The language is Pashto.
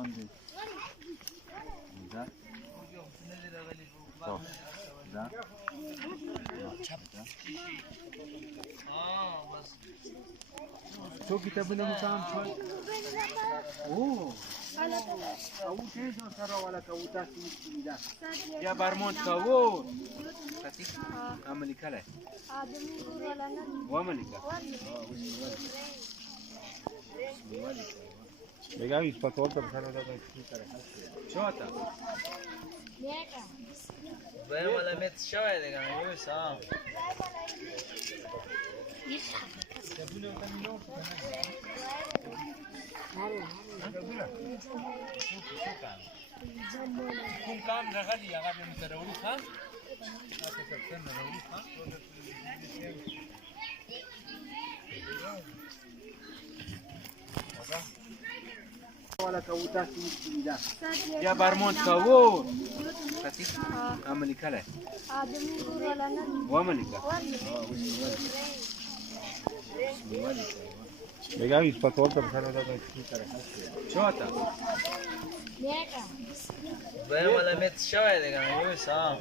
باندې دا دا څو کتابونه مو تام شول او څه سره ولا کو تاسو دا یا برمونت کوو کتی عملی کله واملیکا بگم ایش پاتوال تا بخانه دادن چی کاره چاتا باید ولی میت شوی دیگه نیویس ها کوم کام راغلی هغه به مترولی ها تاسو څنګه راغلی ها ولا کو تاسو دا یا برمونت کوو کتی عملی کله واملیکا بگم ایش پاتوال تا بخانه دادن چی کاره چاتا باید ولی میت شوی دیگه نیویس ها